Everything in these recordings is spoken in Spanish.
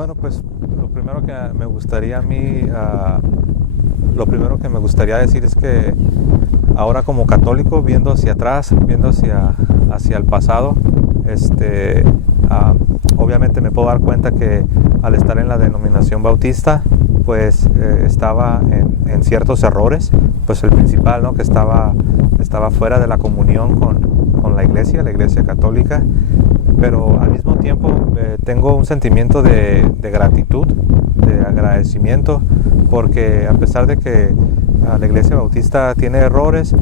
Bueno, pues lo primero que me gustaría a mí, lo primero que me gustaría decir es que ahora como católico, viendo hacia atrás, viendo hacia el pasado, obviamente me puedo dar cuenta que al estar en la denominación bautista, pues estaba en ciertos errores. Pues el principal, ¿no? Que estaba fuera de la comunión con la iglesia católica. Pero al mismo tiempo tengo un sentimiento de gratitud, de agradecimiento, porque a pesar de que la iglesia bautista tiene errores,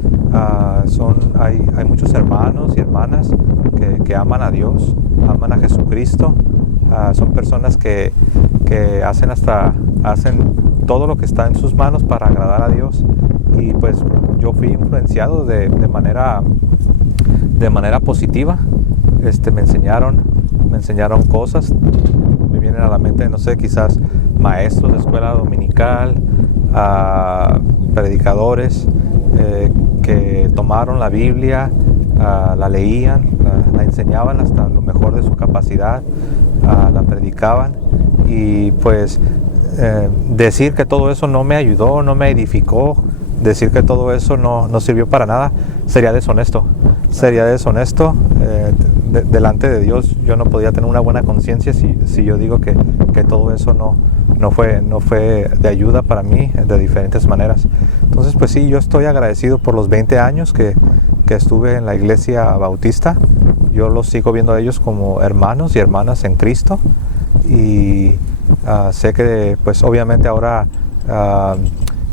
hay muchos hermanos y hermanas que aman a Dios, aman a Jesucristo. Son personas que hacen todo lo que está en sus manos para agradar a Dios. Y pues yo fui influenciado de manera positiva. Me enseñaron cosas, me vienen a la mente, no sé, quizás maestros de escuela dominical, predicadores que tomaron la Biblia, la leían, la enseñaban hasta lo mejor de su capacidad, la predicaban. Y pues decir que todo eso no me ayudó, no me edificó, decir que todo eso no sirvió para nada, sería deshonesto. Delante de Dios yo no podía tener una buena conciencia si yo digo que todo eso no fue de ayuda para mí de diferentes maneras. Entonces pues sí, yo estoy agradecido por los 20 años que estuve en la iglesia bautista. Yo los sigo viendo a ellos como hermanos y hermanas en Cristo, y sé que pues obviamente ahora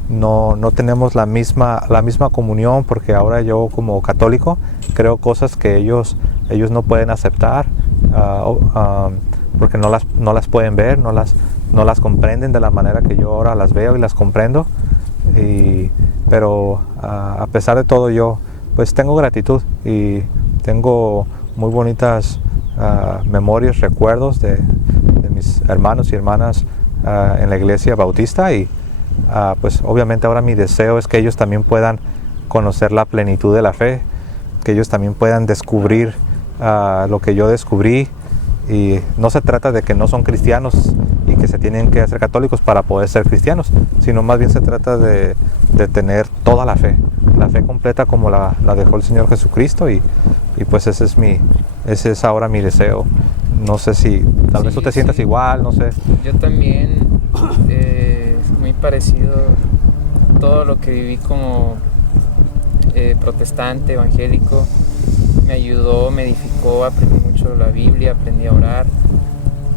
no tenemos la misma comunión, porque ahora yo como católico creo cosas que ellos no pueden aceptar, porque no las pueden ver, no las comprenden de la manera que yo ahora las veo y las comprendo. Pero a pesar de todo, yo pues tengo gratitud y tengo muy bonitas memorias, recuerdos de mis hermanos y hermanas en la iglesia bautista. Y pues obviamente ahora mi deseo es que ellos también puedan conocer la plenitud de la fe, que ellos también puedan descubrir lo que yo descubrí. Y no se trata de que no son cristianos y que se tienen que hacer católicos para poder ser cristianos, sino más bien se trata de tener toda la fe completa como la dejó el Señor Jesucristo. Y pues ese es ahora mi deseo. No sé si tal vez tú te sientas igual, no sé. Yo también, muy parecido. Todo lo que viví como protestante, evangélico, me ayudó, me edificó, aprendí mucho la Biblia, aprendí a orar.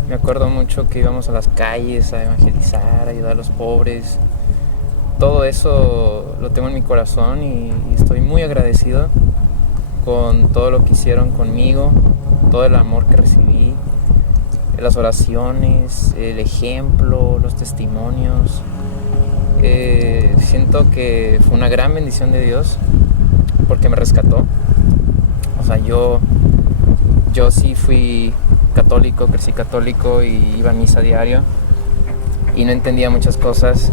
Me acuerdo mucho que íbamos a las calles a evangelizar, a ayudar a los pobres. Todo eso lo tengo en mi corazón y estoy muy agradecido con todo lo que hicieron conmigo, todo el amor que recibí, las oraciones, el ejemplo, los testimonios. Siento que fue una gran bendición de Dios porque me rescató. O sea, yo sí fui católico, crecí católico y iba a misa diario y no entendía muchas cosas,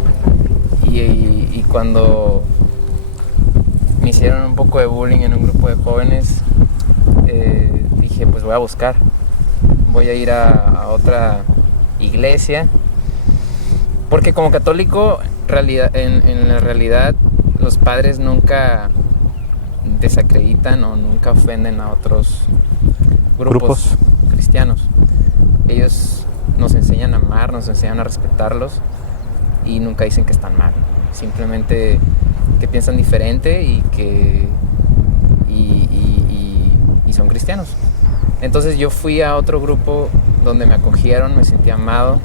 y cuando me hicieron un poco de bullying en un grupo de jóvenes, dije pues voy a ir a otra iglesia, porque como católico en la realidad los padres nunca desacreditan o nunca ofenden a otros grupos cristianos. Ellos nos enseñan a amar, nos enseñan a respetarlos y nunca dicen que están mal, simplemente que piensan diferente y son cristianos. Entonces yo fui a otro grupo donde me acogieron, me sentí amado,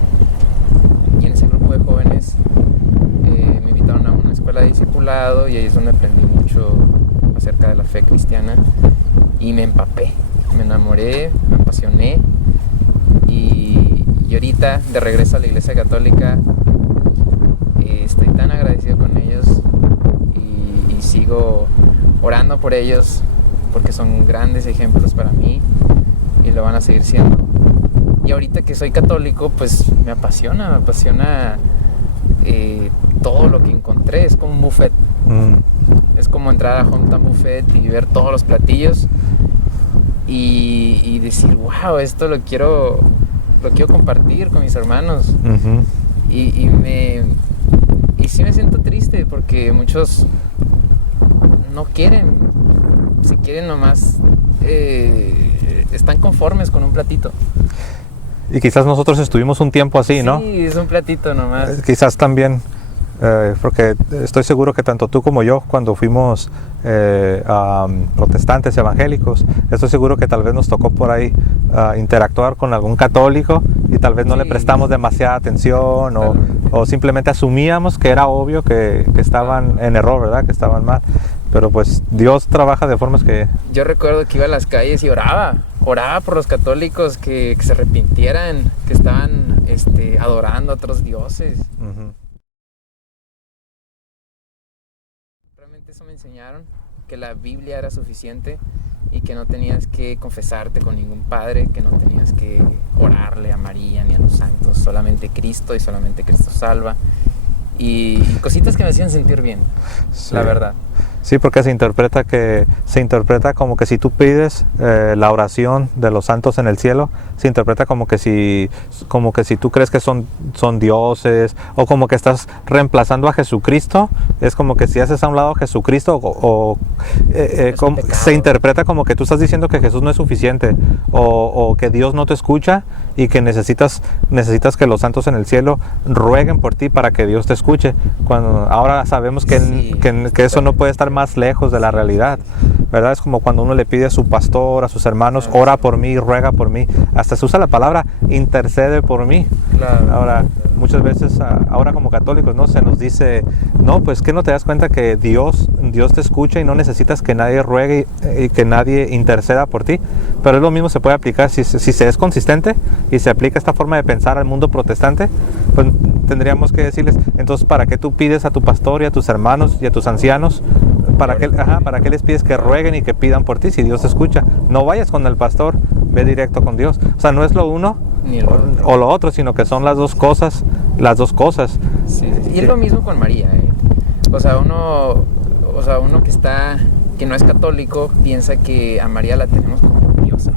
y en ese grupo de jóvenes me invitaron a una escuela de discipulado, y ahí es donde aprendí mucho acerca de la fe cristiana y me empapé, me enamoré, me apasioné, y ahorita de regreso a la iglesia católica estoy tan agradecido con ellos y sigo orando por ellos porque son grandes ejemplos para mí y lo van a seguir siendo. Y ahorita que soy católico, pues me apasiona todo lo que encontré. Es como un buffet. Es como entrar a Hometown Buffet y ver todos los platillos y decir, wow, esto lo quiero lo quiero compartir con mis hermanos. Ujú. Y sí me siento triste porque muchos no quieren, si quieren nomás están conformes con un platito. Y quizás nosotros estuvimos un tiempo así, ¿no? Sí, es un platito nomás. Quizás también, porque estoy seguro que tanto tú como yo, cuando fuimos protestantes evangélicos, estoy seguro que tal vez nos tocó por ahí interactuar con algún católico y tal vez no le prestamos demasiada atención o simplemente asumíamos que era obvio que estaban en error, ¿verdad? Que estaban mal. Pero pues Dios trabaja de formas que... Yo recuerdo que iba a las calles y oraba por los católicos que se arrepintieran, que estaban adorando a otros dioses. Uh-huh. Realmente eso me enseñaron, que la Biblia era suficiente y que no tenías que confesarte con ningún padre, que no tenías que orarle a María ni a los santos, solamente Cristo y solamente Cristo salva. Y cositas que me hacían sentir bien, Sí. la verdad. Sí, porque se interpreta como que si tú pides la oración de los santos en el cielo, se interpreta como que si tú crees que son dioses, o como que estás reemplazando a Jesucristo. Es como que si haces a un lado a Jesucristo, se interpreta como que tú estás diciendo que Jesús no es suficiente, o que Dios no te escucha y que necesitas que los santos en el cielo rueguen por ti para que Dios te escuche. Cuando ahora sabemos que eso no puede estar más lejos de la realidad, ¿verdad? Es como cuando uno le pide a su pastor, a sus hermanos, ora por mí, ruega por mí. Hasta se usa la palabra intercede por mí. Claro. Ahora, muchas veces, ahora como católicos, ¿no? Se nos dice, no, pues que no te das cuenta que Dios te escucha y no necesitas que nadie ruegue y que nadie interceda por ti. Pero es lo mismo, se puede aplicar si se es consistente y se aplica esta forma de pensar al mundo protestante, pues tendríamos que decirles, entonces, ¿para qué tú pides a tu pastor y a tus hermanos y a tus ancianos? ¿Para qué les pides que rueguen y que pidan por ti si Dios te escucha? No vayas con el pastor, ve directo con Dios. O sea, no es lo uno o lo otro, sino que son las dos cosas. Sí. Y es lo mismo con María, ¿eh? O sea, uno que no es católico piensa que a María la tenemos como diosa.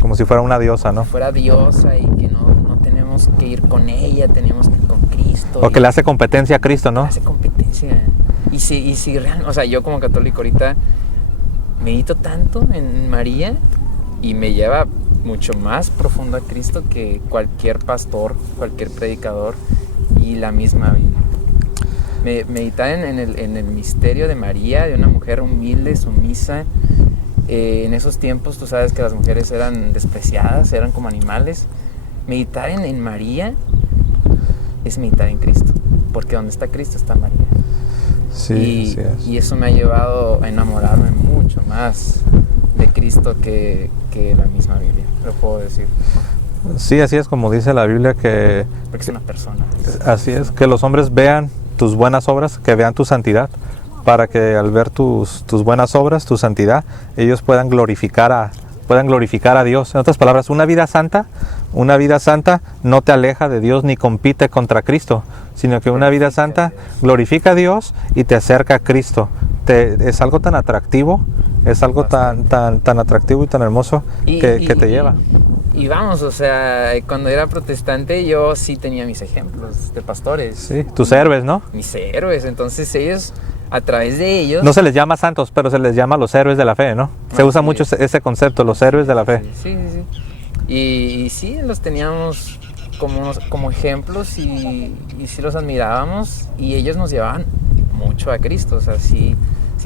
Como si fuera una diosa, ¿no? Fuera diosa y que no tenemos que ir con ella, tenemos que ir con Cristo. O que le hace competencia a Cristo, ¿no? Le hace competencia. Y si realmente, o sea, yo como católico ahorita medito tanto en María y me lleva mucho más profundo a Cristo que cualquier pastor, cualquier predicador y la misma Biblia. Meditar en el misterio de María, de una mujer humilde, sumisa. En esos tiempos tú sabes que las mujeres eran despreciadas, eran como animales. Meditar en María es meditar en Cristo, porque donde está Cristo está María. Sí, y eso me ha llevado a enamorarme mucho más de Cristo que la misma Biblia, lo puedo decir. Sí, así es como dice la Biblia, que porque es una persona. Así es, que los hombres vean tus buenas obras, que vean tu santidad, para que al ver tus buenas obras, tu santidad, ellos puedan glorificar a Dios. En otras palabras, una vida santa no te aleja de Dios ni compite contra Cristo, sino que una vida santa glorifica a Dios y te acerca a Cristo. Es algo tan atractivo, es algo tan atractivo y tan hermoso que te lleva. Y vamos, o sea, cuando era protestante yo sí tenía mis ejemplos de pastores. Sí, tus héroes, ¿no? Mis héroes, entonces ellos, a través de ellos... No se les llama santos, pero se les llama los héroes de la fe, ¿no? Se usa mucho ese concepto, los héroes de la fe. Sí. Y sí, los teníamos como ejemplos y sí los admirábamos y ellos nos llevaban mucho a Cristo, o sea, sí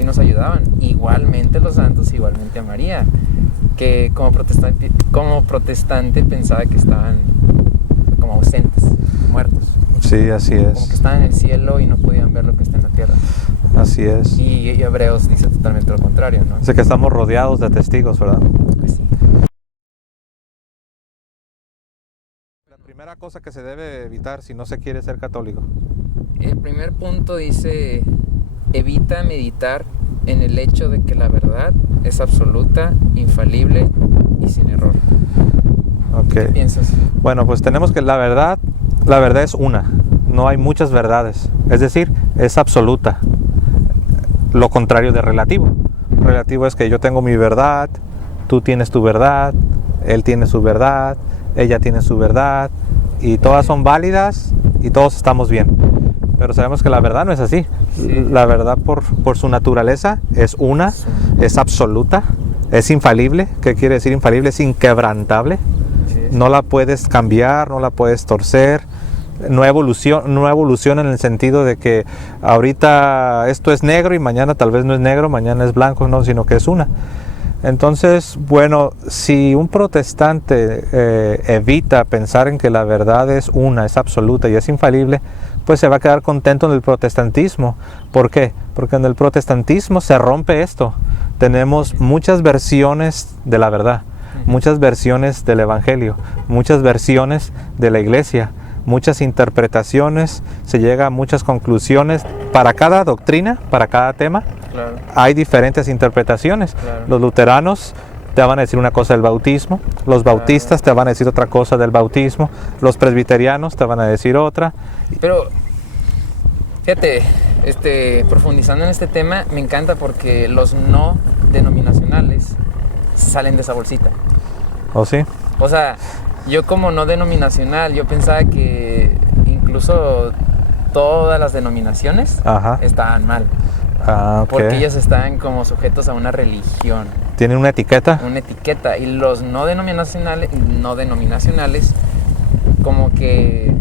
nos ayudaban. Igualmente los santos, igualmente a María, que como protestante pensaba que estaban como ausentes, muertos. Sí, así es. Como que estaban en el cielo y no podían ver lo que está en la tierra. Así es. Y Hebreos dice totalmente lo contrario, ¿no? Dice que estamos rodeados de testigos, ¿verdad? Pues sí. La primera cosa que se debe evitar si no se quiere ser católico. El primer punto dice: evita meditar en el hecho de que la verdad es absoluta, infalible y sin error. Okay. ¿Qué piensas? Bueno, pues tenemos que la verdad es una, no hay muchas verdades, es decir, es absoluta. Lo contrario de relativo. Relativo es que yo tengo mi verdad, tú tienes tu verdad, él tiene su verdad, ella tiene su verdad y todas son válidas y todos estamos bien. Pero sabemos que la verdad no es así. Sí. La verdad por su naturaleza es una, es absoluta, es infalible. ¿Qué quiere decir infalible? Es inquebrantable. Sí. No la puedes cambiar, no la puedes torcer. No evoluciona en el sentido de que ahorita esto es negro y mañana tal vez no es negro, mañana es blanco, no, sino que es una. Entonces, bueno, si un protestante evita pensar en que la verdad es una, es absoluta y es infalible, pues se va a quedar contento en el protestantismo. ¿Por qué? Porque en el protestantismo se rompe esto. Tenemos muchas versiones de la verdad, muchas versiones del evangelio, muchas versiones de la iglesia, muchas interpretaciones, se llega a muchas conclusiones. Para cada doctrina, para cada tema, Claro. hay diferentes interpretaciones. Claro. Los luteranos te van a decir una cosa del bautismo, los bautistas te van a decir otra cosa del bautismo, los presbiterianos te van a decir otra. Pero, fíjate, profundizando en este tema, me encanta porque los no denominacionales salen de esa bolsita. ¿O sí? O sea, yo como no denominacional, yo pensaba que incluso todas las denominaciones Ajá. estaban mal. Ah, ok. Porque ellos están como sujetos a una religión, ¿Tienen una etiqueta? una etiqueta. Y los no denominacionales como que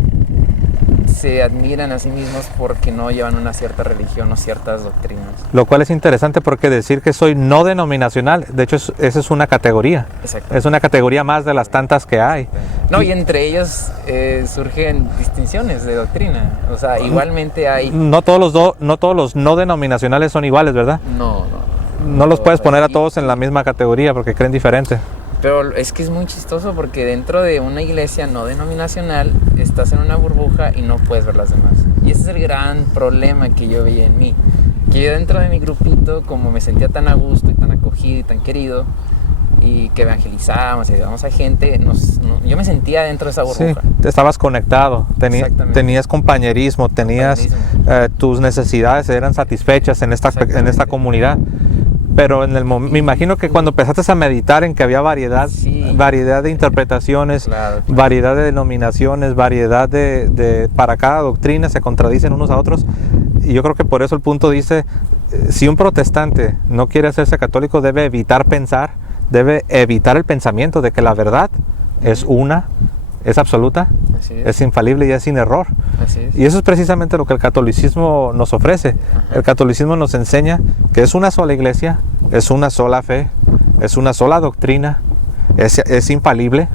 se admiran a sí mismos porque no llevan una cierta religión o ciertas doctrinas. Lo cual es interesante porque decir que soy no denominacional, de hecho esa es una categoría. Exacto. Es una categoría más de las tantas que hay. No, y entre ellos surgen distinciones de doctrina. O sea, igualmente hay... No todos los no denominacionales son iguales, ¿verdad? No. No los puedes poner a Y- todos en la misma categoría porque creen diferente. Pero es que es muy chistoso porque dentro de una iglesia no denominacional estás en una burbuja y no puedes ver las demás. Y ese es el gran problema que yo veía en mí. Que yo dentro de mi grupito, como me sentía tan a gusto y tan acogido y tan querido, y que evangelizábamos y ayudábamos a gente, yo me sentía dentro de esa Sí, burbuja. estabas conectado, Exactamente. tenías compañerismo, tenías tus necesidades eran satisfechas en esta Exactamente. comunidad. Pero me imagino que cuando empezaste a meditar en que había variedad, Sí. variedad de interpretaciones, Claro. variedad de denominaciones, variedad para cada doctrina, se contradicen unos a otros. Y yo creo que por eso el punto dice, si un protestante no quiere hacerse católico, debe evitar el pensamiento de que la verdad es una, es absoluta, Así es infalible y es sin error. Así es. Y eso es precisamente lo que el catolicismo nos ofrece. El catolicismo nos enseña que es una sola iglesia, es una sola fe, es una sola doctrina, es infalible.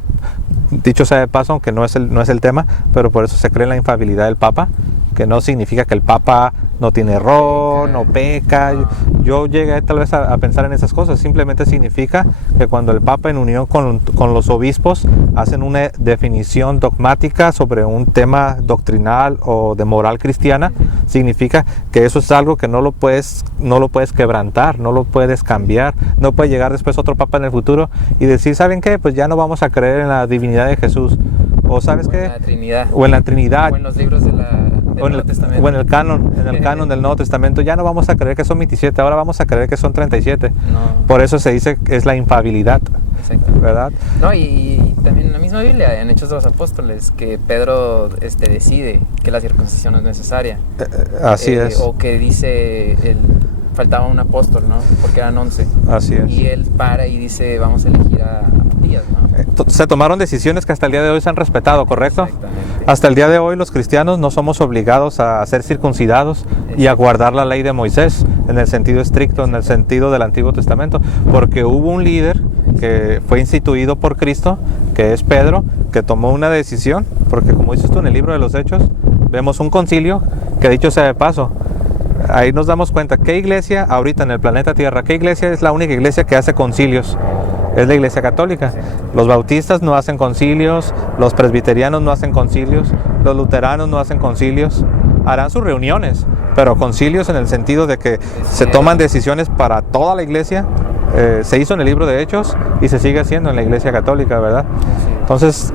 Dicho sea de paso, aunque no es el tema, pero por eso se cree en la infalibilidad del Papa, que no significa que el Papa no tiene error, no peca. Yo llegué tal vez a pensar en esas cosas. Simplemente significa que cuando el Papa en unión con los obispos hacen una definición dogmática sobre un tema doctrinal o de moral cristiana, significa que eso es algo que no lo puedes quebrantar, no lo puedes cambiar. No puede llegar después otro Papa en el futuro y decir, ¿saben qué? Pues ya no vamos a creer en la divinidad de Jesús. O ¿sabes qué? En la Trinidad. O en la Trinidad. O en los libros del Nuevo Testamento. O en el canon del Nuevo Testamento. Ya no vamos a creer que son 27, ahora vamos a creer que son 37. No. Por eso se dice que es la infalibilidad, Exacto. ¿verdad? No, y también en la misma Biblia, en Hechos de los Apóstoles, que Pedro decide que la circuncisión es necesaria. Así es. O que dice, faltaba un apóstol, ¿no? Porque eran 11. Así es. Y él para y dice, vamos a elegir a Matías, ¿no? Se tomaron decisiones que hasta el día de hoy se han respetado, ¿correcto? Exactamente. Hasta el día de hoy los cristianos no somos obligados a ser circuncidados y a guardar la ley de Moisés en el sentido estricto, en el sentido del Antiguo Testamento, porque hubo un líder que fue instituido por Cristo, que es Pedro, que tomó una decisión, porque como dices tú en el libro de los Hechos, vemos un concilio que, dicho sea de paso, ahí nos damos cuenta qué iglesia ahorita en el planeta Tierra, qué iglesia es la única iglesia que hace concilios. Es la iglesia católica. Los bautistas no hacen concilios, los presbiterianos no hacen concilios, los luteranos no hacen concilios. Harán sus reuniones, pero concilios en el sentido de que se toman decisiones para toda la iglesia. Se hizo en el libro de Hechos y se sigue haciendo en la iglesia católica, ¿verdad? Entonces,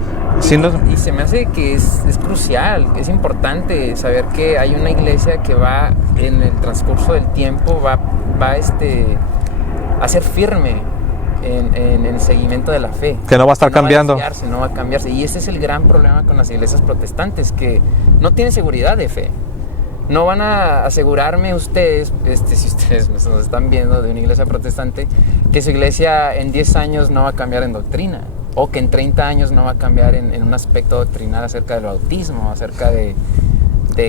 y se me hace que es crucial, es importante saber que hay una iglesia que va en el transcurso del tiempo, va a ser firme en el seguimiento de la fe. Que no va a estar cambiando. No va a cambiarse. Y ese es el gran problema con las iglesias protestantes, que no tienen seguridad de fe. No van a asegurarme ustedes, si ustedes nos están viendo de una iglesia protestante, que su iglesia en 10 años no va a cambiar en doctrina, o que en 30 años no va a cambiar en un aspecto doctrinal acerca del bautismo, acerca de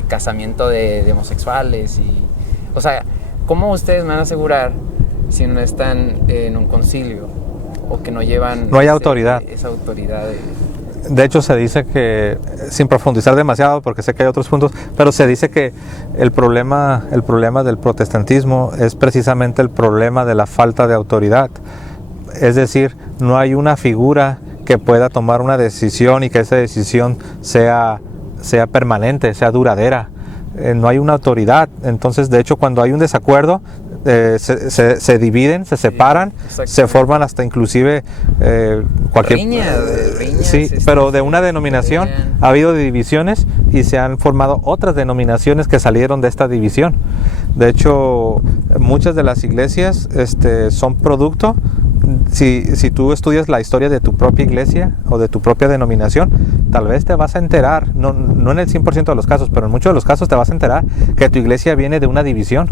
casamiento de homosexuales. O sea, ¿cómo ustedes me van a asegurar si no están en un concilio o que no llevan... No hay autoridad. Esa autoridad De hecho, se dice que, sin profundizar demasiado, porque sé que hay otros puntos, pero se dice que el problema del protestantismo es precisamente el problema de la falta de autoridad. Es decir, no hay una figura que pueda tomar una decisión y que esa decisión sea permanente, sea duradera. No hay una autoridad. Entonces, de hecho, cuando hay un desacuerdo, se dividen, se separan, se forman hasta inclusive cualquier riña, sí, pero de una denominación ha habido divisiones y se han formado otras denominaciones que salieron de esta división. De hecho, muchas de las iglesias son producto. Si tú estudias la historia de tu propia iglesia o de tu propia denominación, tal vez te vas a enterar, no en el 100% de los casos, pero en muchos de los casos te vas a enterar que tu iglesia viene de una división.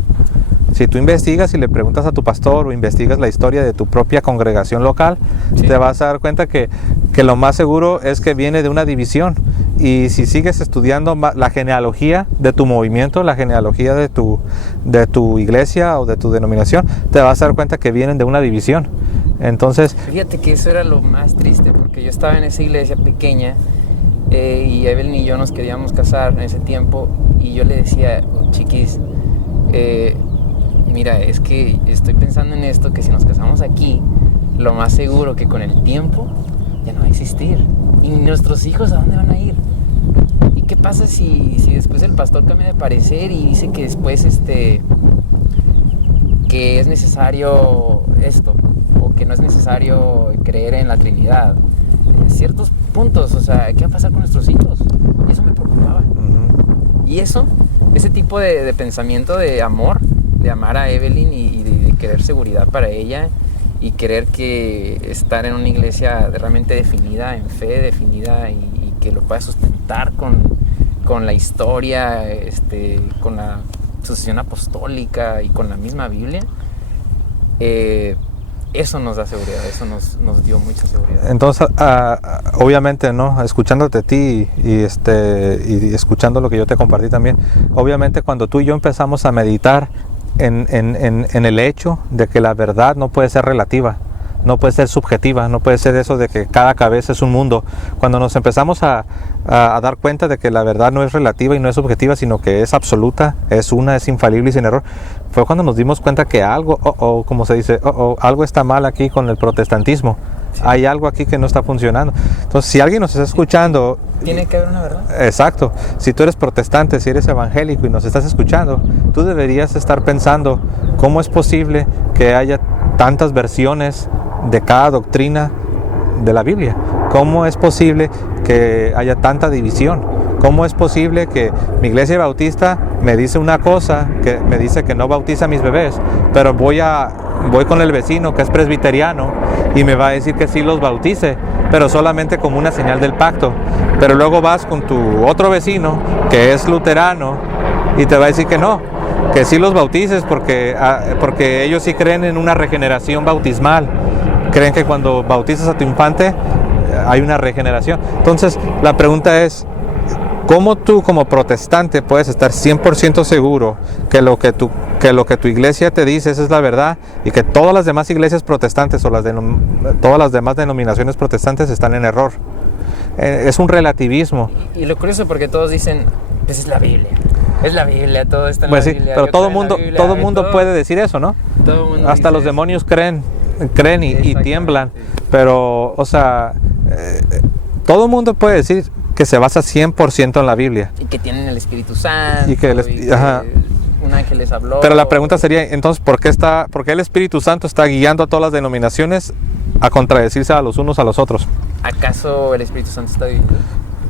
Si tú investigas y le preguntas a tu pastor o investigas la historia de tu propia congregación local, sí, te vas a dar cuenta que lo más seguro es que viene de una división. Y si sigues estudiando la genealogía de tu movimiento, la genealogía de tu iglesia o de tu denominación, te vas a dar cuenta que vienen de una división. Entonces, fíjate que eso era lo más triste, porque yo estaba en esa iglesia pequeña y Evelyn y yo nos queríamos casar en ese tiempo, y yo le decía, chiquis, mira, es que estoy pensando en esto, que si nos casamos aquí, lo más seguro que con el tiempo ya no va a existir. ¿Y nuestros hijos a dónde van a ir? ¿Y qué pasa si después el pastor cambia de parecer y dice que después que es necesario esto, o que no es necesario creer en la Trinidad? En ciertos puntos, o sea, ¿qué va a pasar con nuestros hijos? Y eso me preocupaba. Y ese tipo de pensamiento de amor, de amar a Evelyn y de querer seguridad para ella, y querer que estar en una iglesia realmente definida en fe, definida y que lo pueda sustentar con la historia, con la sucesión apostólica y con la misma Biblia, eso nos da seguridad, eso nos dio mucha seguridad. Entonces, obviamente, ¿no? Escuchándote a ti y escuchando lo que yo te compartí también, obviamente cuando tú y yo empezamos a meditar en el hecho de que la verdad no puede ser relativa, no puede ser subjetiva, no puede ser eso de que cada cabeza es un mundo. Cuando nos empezamos a dar cuenta de que la verdad no es relativa y no es subjetiva, sino que es absoluta, es una, es infalible y sin error, fue cuando nos dimos cuenta que algo, como se dice, algo está mal aquí con el protestantismo. Sí. Hay algo aquí que no está funcionando. Entonces, si alguien nos está escuchando... Tiene que haber una verdad. Exacto. Si tú eres protestante, si eres evangélico y nos estás escuchando, tú deberías estar pensando cómo es posible que haya tantas versiones de cada doctrina de la Biblia. ¿Cómo es posible que haya tanta división? ¿Cómo es posible que mi iglesia bautista me dice una cosa, que me dice que no bautiza a mis bebés, pero voy con el vecino que es presbiteriano y me va a decir que sí los bautice, pero solamente como una señal del pacto? Pero luego vas con tu otro vecino que es luterano y te va a decir que no, que sí los bautices porque ellos sí creen en una regeneración bautismal. Creen que cuando bautizas a tu infante hay una regeneración. Entonces, la pregunta es, ¿cómo tú como protestante puedes estar 100% seguro que lo que tu iglesia te dice esa es la verdad y que todas las demás iglesias protestantes o todas las demás denominaciones protestantes están en error? Es un relativismo. Y lo curioso, porque todos dicen, pues es la Biblia, todo está en pues la sí, Biblia. Pero todo el mundo puede decir eso, ¿no? Hasta los demonios creen y tiemblan. Sí. Pero, o sea, todo el mundo puede decir que se basa 100% en la Biblia. Y que tienen el Espíritu Santo. Y que un ángel les habló. Pero la pregunta sería, entonces, ¿por qué el Espíritu Santo está guiando a todas las denominaciones a contradecirse a los unos a los otros? ¿Acaso el Espíritu Santo está dividido?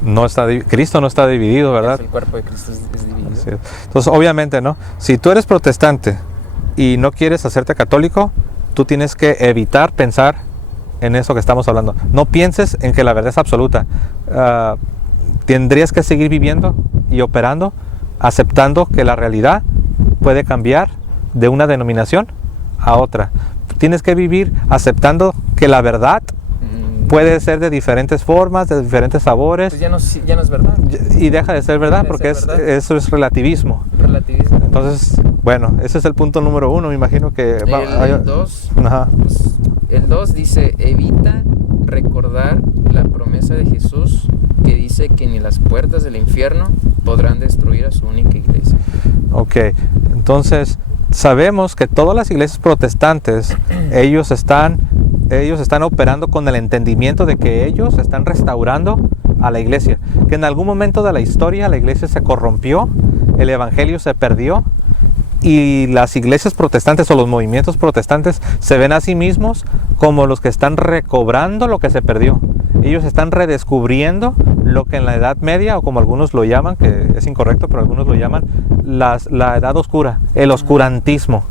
No está Cristo no está dividido, ¿verdad? El cuerpo de Cristo es dividido. Sí. Entonces, obviamente, ¿no? Si tú eres protestante y no quieres hacerte católico, tú tienes que evitar pensar en eso que estamos hablando. No pienses en que la verdad es absoluta. Tendrías que seguir viviendo y operando, aceptando que la realidad puede cambiar de una denominación a otra. Tienes que vivir aceptando que la verdad puede ser de diferentes formas, de diferentes sabores. Pues ya no es verdad. Y deja de ser verdad, porque verdad. Eso es relativismo. Relativismo. Entonces, bueno, ese es el punto número 1. Me imagino que... El 2 pues, el 2 dice, evita recordar la promesa de Jesús que dice que ni las puertas del infierno podrán destruir a su única iglesia. Ok, entonces sabemos que todas las iglesias protestantes, ellos están operando con el entendimiento de que ellos están restaurando a la iglesia, que en algún momento de la historia la iglesia se corrompió, el evangelio se perdió, y las iglesias protestantes o los movimientos protestantes se ven a sí mismos como los que están recobrando lo que se perdió. Ellos están redescubriendo lo que en la Edad Media, o como algunos lo llaman, que es incorrecto, pero algunos lo llaman la Edad Oscura, el oscurantismo,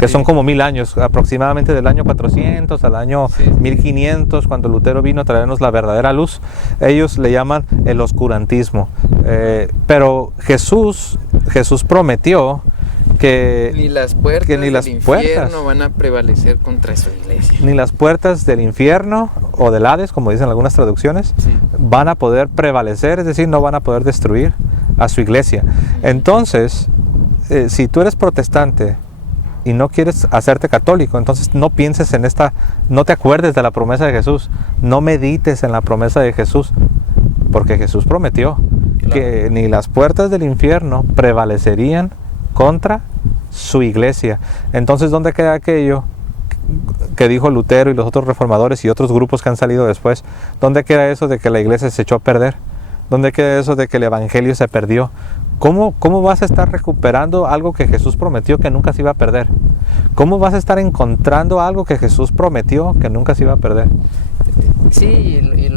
que son como 1000 años, aproximadamente del año 400 al año 1500, cuando Lutero vino a traernos la verdadera luz. Ellos le llaman el oscurantismo. Pero Jesús prometió que ni las puertas del infierno van a prevalecer contra su iglesia. Ni las puertas del infierno o del Hades, como dicen algunas traducciones, van a poder prevalecer, es decir, no van a poder destruir a su iglesia. Entonces, si tú eres protestante y no quieres hacerte católico, entonces no pienses en no te acuerdes de la promesa de Jesús, no medites en la promesa de Jesús, porque Jesús prometió que ni las puertas del infierno prevalecerían contra su iglesia. Entonces, ¿dónde queda aquello que dijo Lutero y los otros reformadores y otros grupos que han salido después? ¿Dónde queda eso de que la iglesia se echó a perder? ¿Dónde queda eso de que el evangelio se perdió? ¿Cómo vas a estar recuperando algo que Jesús prometió que nunca se iba a perder? ¿Cómo vas a estar encontrando algo que Jesús prometió que nunca se iba a perder? Sí, y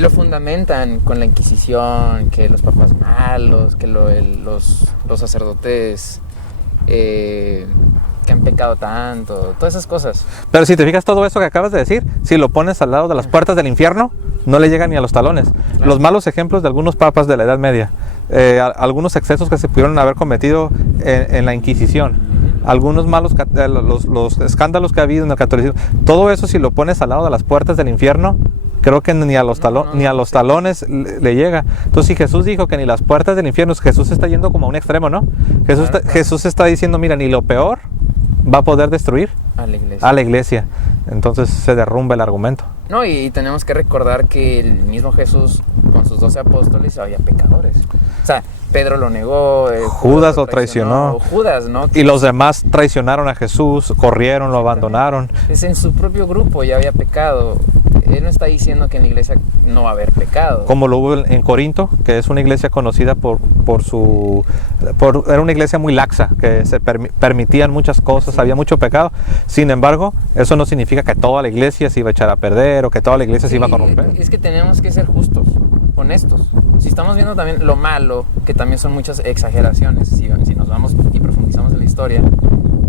lo fundamentan con la Inquisición, que los papas malos, que los sacerdotes que han pecado tanto, todas esas cosas. Pero si te fijas, todo eso que acabas de decir, si lo pones al lado de las puertas del infierno, no le llega ni a los talones. Claro. Los malos ejemplos de algunos papas de la Edad Media, algunos excesos que se pudieron haber cometido en la Inquisición, algunos malos, los escándalos que ha habido en el catolicismo, todo eso, si lo pones al lado de las puertas del infierno, creo que ni a los talones le llega. Entonces, si Jesús dijo que ni las puertas del infierno, Jesús está yendo como a un extremo, ¿no? Jesús está diciendo, mira, ni lo peor va a poder destruir a la iglesia. Entonces se derrumba el argumento. No, y tenemos que recordar que el mismo Jesús con sus 12 apóstoles había pecadores. O sea, Pedro lo negó, Judas lo traicionó, Judas, ¿no? Y los demás traicionaron a Jesús, corrieron, lo abandonaron. Es en su propio grupo ya había pecado. Él no está diciendo que en la iglesia no va a haber pecado. Como lo hubo en Corinto, que es una iglesia conocida era una iglesia muy laxa, que se permitían muchas cosas, había mucho pecado. Sin embargo, eso no significa que toda la iglesia se iba a echar a perder o que toda la iglesia se iba a corromper. Es que tenemos que ser justos, honestos. Si estamos viendo también lo malo, que también son muchas exageraciones, si nos vamos y profundizamos en la historia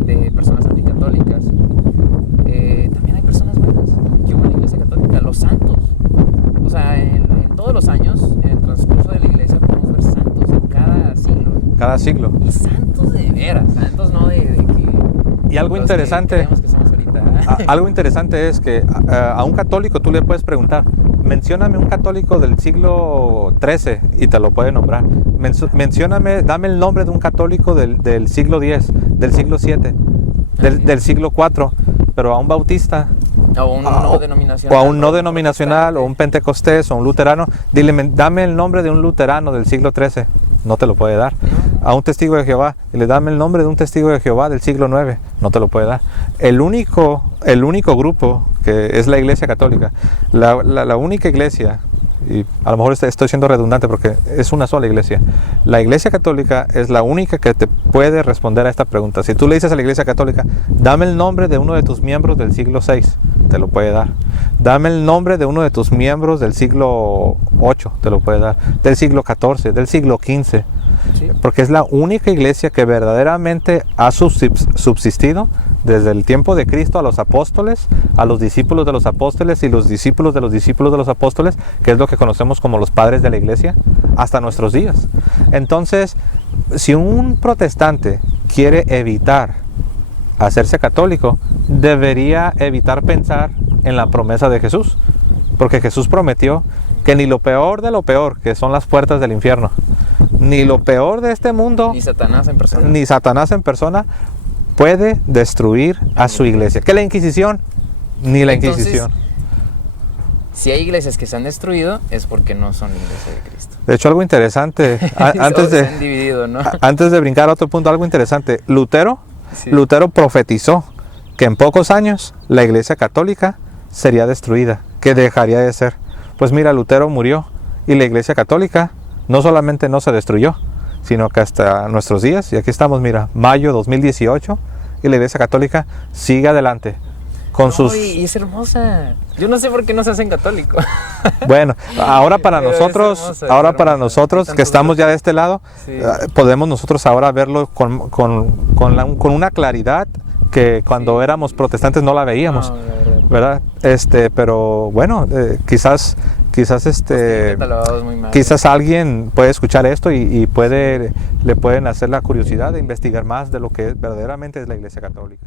de personas anticatólicas, también hay personas buenas que hubo en la iglesia católica, los santos. O sea, en todos los años, en el transcurso de la iglesia, podemos ver santos en cada siglo. Cada siglo. Y santos de veras, santos no de que... Y algo interesante, que somos ahorita. Algo interesante es que a un católico tú le puedes preguntar, mencióname un católico del siglo XIII y te lo puede nombrar. Mencióname, dame el nombre de un católico del siglo X, del siglo VII, del siglo IV, pero a un bautista... O un no denominacional. O a un no denominacional, o un pentecostés, o un luterano. Dile, dame el nombre de un luterano del siglo XIII. No te lo puede dar. A un testigo de Jehová, dile, dame el nombre de un testigo de Jehová del siglo IX. No te lo puede dar. El único grupo que es la iglesia católica, la única iglesia, y a lo mejor estoy siendo redundante porque es una sola iglesia. La iglesia católica es la única que te puede responder a esta pregunta. Si tú le dices a la iglesia católica, dame el nombre de uno de tus miembros del siglo VI, te lo puede dar. Dame el nombre de uno de tus miembros del siglo VIII, te lo puede dar. Del siglo XIV, del siglo XV. Sí. porque es la única iglesia que verdaderamente ha subsistido desde el tiempo de Cristo a los apóstoles, a los discípulos de los apóstoles y los discípulos de los discípulos de los apóstoles, que es lo que conocemos como los padres de la iglesia, hasta nuestros días. Entonces, si un protestante quiere evitar hacerse católico, debería evitar pensar en la promesa de Jesús, porque Jesús prometió que ni lo peor de lo peor, que son las puertas del infierno, ni lo peor de este mundo, Ni Satanás en persona, puede destruir a su iglesia. Que la Inquisición, ni la Entonces, Inquisición. Si hay iglesias que se han destruido, es porque no son la iglesia de Cristo. De hecho, algo interesante, Se han dividido, ¿no? antes de brincar a otro punto, algo interesante. Lutero Sí. profetizó que en pocos años la iglesia católica sería destruida, que dejaría de ser. Pues mira, Lutero murió y la iglesia católica no solamente no se destruyó, sino que hasta nuestros días, y aquí estamos, mira, mayo 2018, y la iglesia católica sigue adelante con sus... Y es hermosa. Yo no sé por qué no se hacen católicos. Bueno, ahora para Pero es nosotros, hermosa, ahora es para hermosa. nosotros Hay que tantos estamos ya de este lado, Sí. podemos nosotros ahora verlo con una claridad que cuando Sí. éramos protestantes no la veíamos, No, la verdad. ¿verdad? Pero bueno, quizás Catalogados muy mal. quizás alguien puede escuchar esto y le pueden hacer la curiosidad de investigar más de lo que verdaderamente es la Iglesia Católica.